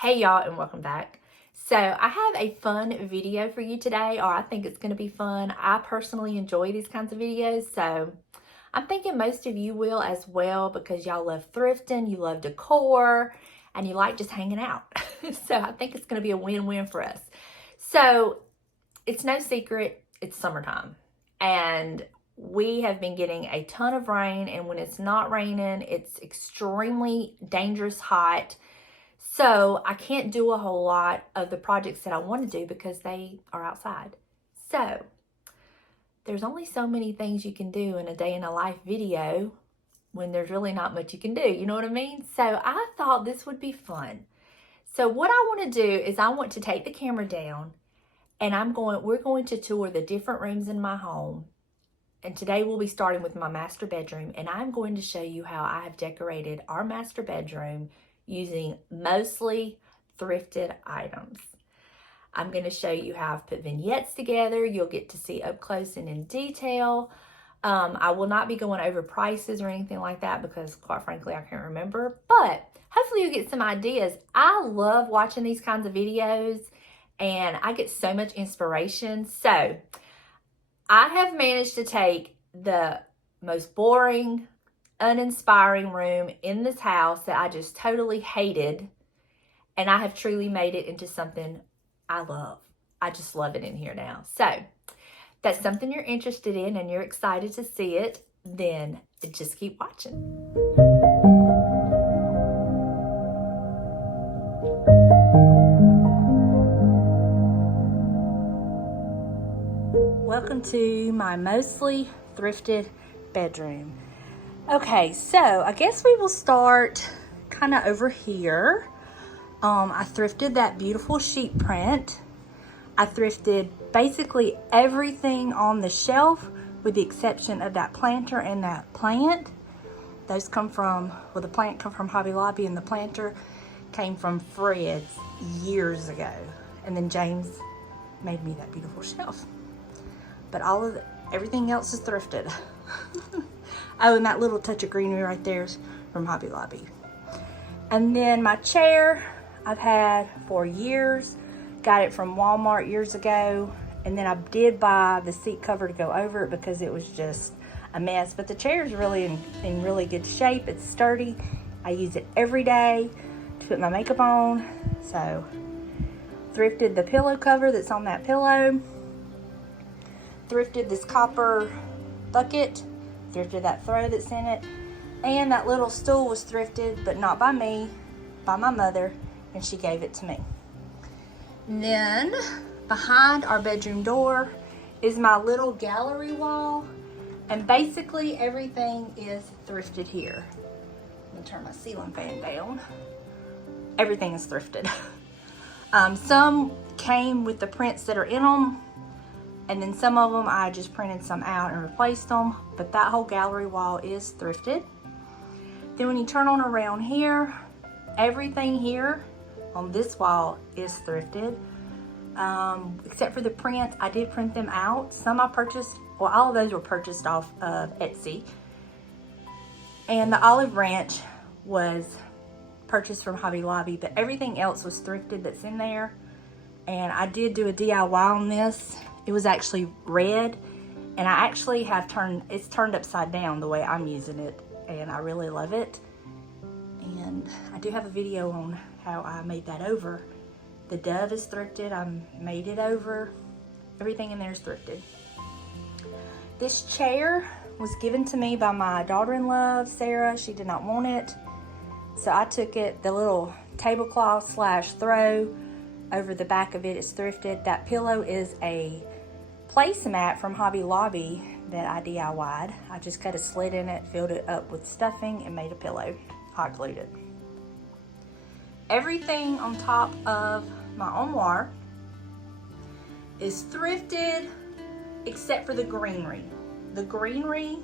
Hey y'all, and welcome back. So I have a fun video for you today, or I think it's going to be fun. I personally enjoy these kinds of videos, so I'm thinking most of you will as well, because y'all love thrifting, you love decor, and you like just hanging out. So I think it's going to be a win-win for us. So it's no secret, it's summertime, and we have been getting a ton of rain, and when it's not raining, it's extremely dangerous hot. So I can't do a whole lot of the projects that I want to do because they are outside. So there's only so many things you can do in a day in a life video when there's really not much you can do. You know what I mean? So I thought this would be fun. So what I want to do is I want to take the camera down and we're going to tour the different rooms in my home. And today we'll be starting with my master bedroom, and I'm going to show you how I have decorated our master bedroom using mostly thrifted items. I'm going to show you how I've put vignettes together. You'll get to see up close and in detail. I will not be going over prices or anything like that because, quite frankly, I can't remember. But hopefully you'll get some ideas. I love watching these kinds of videos, and I get so much inspiration. So I have managed to take the most boring, uninspiring room in this house that I just totally hated, and I have truly made it into something I love. I just love it in here now. So if that's something you're interested in and you're excited to see it, then just keep watching. Welcome to my mostly thrifted bedroom. Okay, so I guess we will start kind of over here. I thrifted that beautiful sheet print. I thrifted basically everything on the shelf with the exception of that planter and that plant. Those come from, well, the plant come from Hobby Lobby and the planter came from Fred's years ago. And then James made me that beautiful shelf. But everything else is thrifted. Oh, and that little touch of greenery right there is from Hobby Lobby. And then my chair I've had for years. Got it from Walmart years ago. And then I did buy the seat cover to go over it because it was just a mess. But the chair is really in really good shape. It's sturdy. I use it every day to put my makeup on. So thrifted the pillow cover that's on that pillow. Thrifted this copper bucket. Thrifted that throw that's in it, and that little stool was thrifted, but not by me, by my mother, and she gave it to me. And then behind our bedroom door is my little gallery wall, and basically everything is thrifted here. Let me turn my ceiling fan down. Everything is thrifted. Some came with the prints that are in them, and then some of them I just printed some out and replaced them, but that whole gallery wall is thrifted. Then when you turn on around here, everything here on this wall is thrifted, except for the prints. I did print them out. Some I purchased, well, all of those were purchased off of Etsy. And the olive branch was purchased from Hobby Lobby, but everything else was thrifted that's in there. And I did do a DIY on this. It was actually red, and I actually have it's turned upside down the way I'm using it, and I really love it. And I do have a video on how I made that over. The dove is thrifted. I made it over. Everything in there is thrifted. This chair was given to me by my daughter-in-law, Sarah. She did not want it, so I took it. The little tablecloth / throw over the back of it is thrifted. That pillow is a placemat from Hobby Lobby that I DIY'd. I just cut a slit in it, filled it up with stuffing, and made a pillow. Hot glued it. Everything on top of my armoire is thrifted except for the greenery. The greenery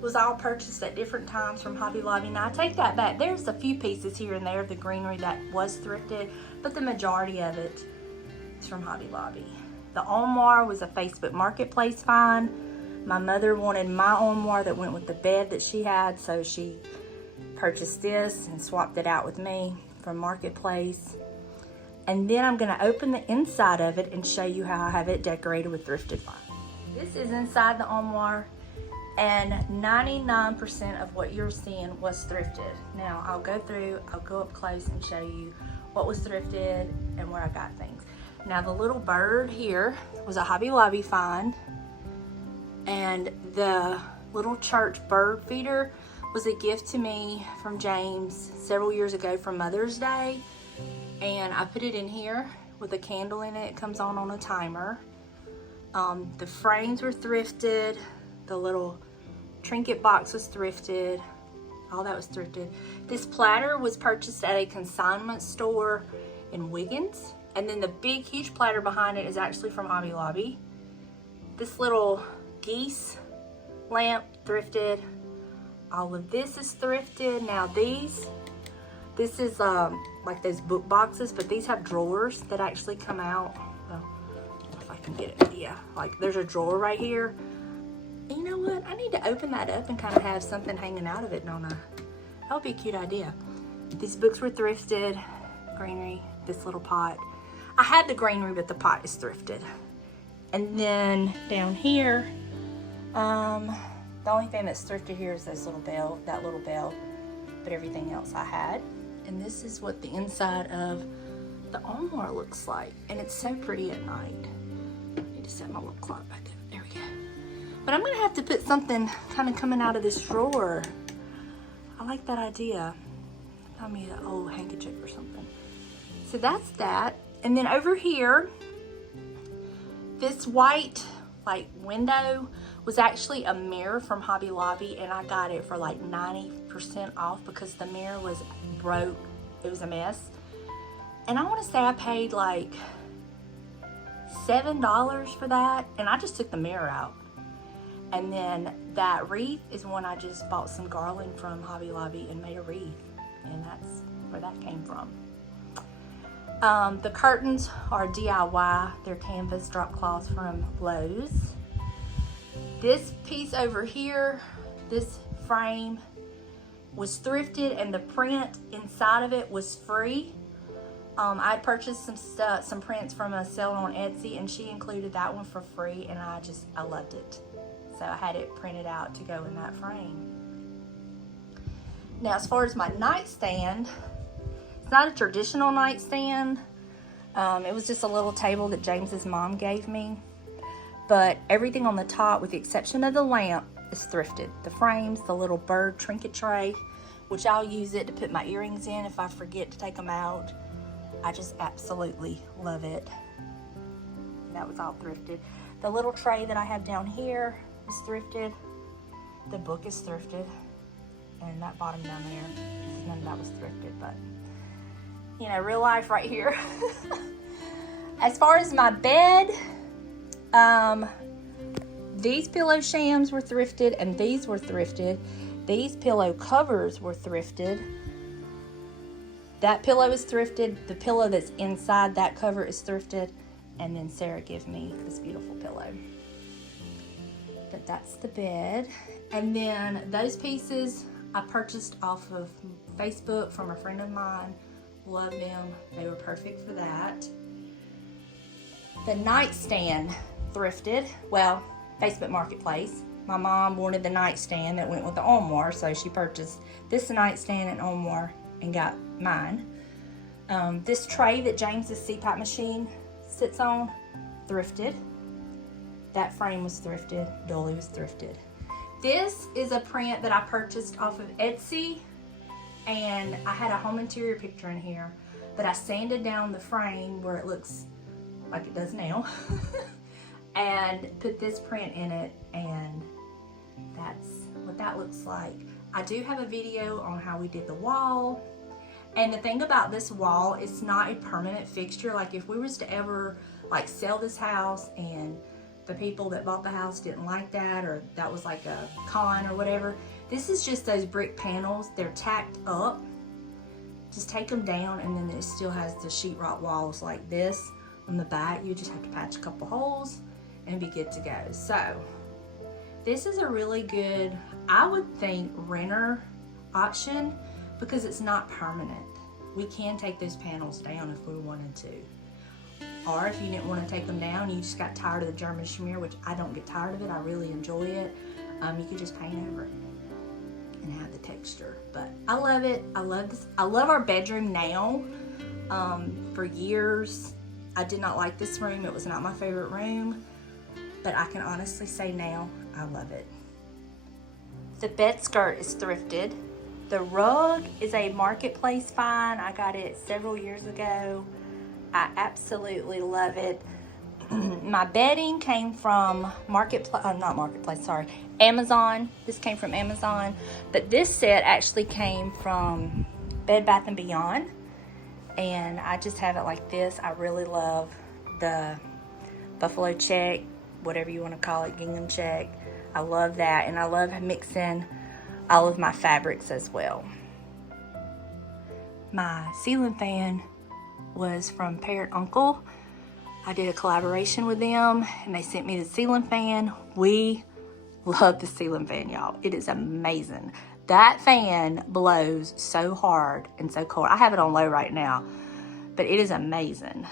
was all purchased at different times from Hobby Lobby. Now I take that back. There's a few pieces here and there of the greenery that was thrifted, but the majority of it is from Hobby Lobby. The armoire was a Facebook Marketplace find. My mother wanted my armoire that went with the bed that she had, so she purchased this and swapped it out with me from Marketplace. And then I'm gonna open the inside of it and show you how I have it decorated with thrifted vinyl. This is inside the armoire, and 99% of what you're seeing was thrifted. Now I'll go up close and show you what was thrifted and where I got things. Now the little bird here was a Hobby Lobby find, and the little church bird feeder was a gift to me from James several years ago for Mother's Day. And I put it in here with a candle in it. It comes on a timer. The frames were thrifted. The little trinket box was thrifted. All that was thrifted. This platter was purchased at a consignment store in Wiggins. And then the big, huge platter behind it is actually from Hobby Lobby. This little geese lamp, thrifted. All of this is thrifted. Now this is like those book boxes, but these have drawers that actually come out. Well, if I can get it, yeah. Like there's a drawer right here. And you know what? I need to open that up and kind of have something hanging out of it, Donna. That would be a cute idea. These books were thrifted. Greenery, this little pot. I had the greenery, but the pot is thrifted. And then down here, the only thing that's thrifted here is this little bell, that little bell, but everything else I had. And this is what the inside of the armoire looks like. And it's so pretty at night. I need to set my little clock back up. There we go. But I'm gonna have to put something kind of coming out of this drawer. I like that idea. Find me an old handkerchief or something. So that's that. And then over here, this white like window was actually a mirror from Hobby Lobby, and I got it for like 90% off because the mirror was broke. It was a mess. And I want to say I paid like $7 for that, and I just took the mirror out. And then that wreath is one I just bought some garland from Hobby Lobby and made a wreath, and that's where that came from. The curtains are DIY. They're canvas drop cloths from Lowe's. This piece over here, this frame, was thrifted, and the print inside of it was free. I purchased some prints from a seller on Etsy, and she included that one for free, and I loved it. So I had it printed out to go in that frame. Now, as far as my nightstand, it's not a traditional nightstand. It was just a little table that James's mom gave me. But everything on the top, with the exception of the lamp, is thrifted. The frames, the little bird trinket tray, which I'll use it to put my earrings in if I forget to take them out. I just absolutely love it. That was all thrifted. The little tray that I have down here is thrifted. The book is thrifted. And that bottom down there, none of that was thrifted, but you know, real life right here. As far as my bed, these pillow shams were thrifted, and these were thrifted. These pillow covers were thrifted. That pillow is thrifted. The pillow that's inside that cover is thrifted. And then Sarah gave me this beautiful pillow. But that's the bed. And then those pieces I purchased off of Facebook from a friend of mine. Love them. They were perfect for that. The nightstand, thrifted. Well, Facebook Marketplace. My mom wanted the nightstand that went with the armoire, so she purchased this nightstand and armoire and got mine. This tray that James's CPAP machine sits on, thrifted. That frame was thrifted. Dolly was thrifted. This is a print that I purchased off of Etsy, and I had a home interior picture in here, but I sanded down the frame where it looks like it does now and put this print in it, and that's what that looks like. I do have a video on how we did the wall, and the thing about this wall, it's not a permanent fixture. Like if we was to ever like sell this house and the people that bought the house didn't like that, or that was like a con or whatever, this is just those brick panels. They're tacked up. Just take them down, and then it still has the sheetrock walls like this on the back. You just have to patch a couple holes and be good to go. So this is a really good, I would think, renter option because it's not permanent. we can take those panels down if we wanted to. Or if you didn't want to take them down, you just got tired of the German schmear, which I don't get tired of it, I really enjoy it. You could just paint over it and have the texture. But I love it. I love this. I love our bedroom now. For years, I did not like this room. It was not my favorite room. But I can honestly say now, I love it. The bed skirt is thrifted. The rug is a marketplace find. I got it several years ago. I absolutely love it. My bedding came from Amazon. This came from Amazon. But this set actually came from Bed Bath & Beyond. And I just have it like this. I really love the buffalo check, whatever you want to call it, gingham check. I love that, and I love mixing all of my fabrics as well. My ceiling fan was from Parrot Uncle. I did a collaboration with them, and they sent me the ceiling fan. We love the ceiling fan, y'all. It is amazing. That fan blows so hard and so cold. I have it on low right now, but it is amazing.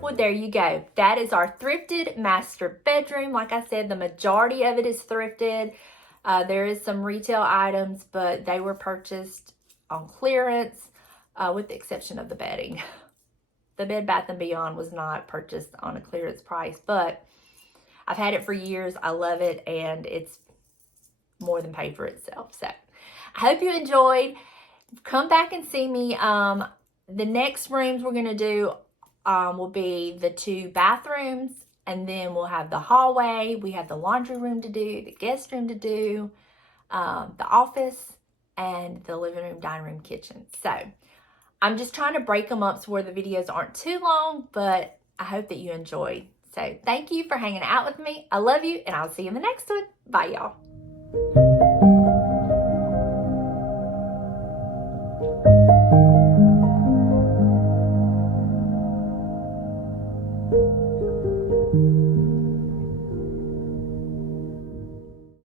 Well, there you go. That is our thrifted master bedroom. Like I said, the majority of it is thrifted. There is some retail items, but they were purchased on clearance, with the exception of the bedding. The Bed Bath & Beyond was not purchased on a clearance price, but I've had it for years. I love it, and it's more than paid for itself. So I hope you enjoyed. Come back and see me. The next rooms we're going to do will be the 2 bathrooms, and then we'll have the hallway. We have the laundry room to do, the guest room to do, the office, and the living room, dining room, kitchen. So I'm just trying to break them up so where the videos aren't too long, but I hope that you enjoyed. So thank you for hanging out with me. I love you, and I'll see you in the next one. Bye, y'all.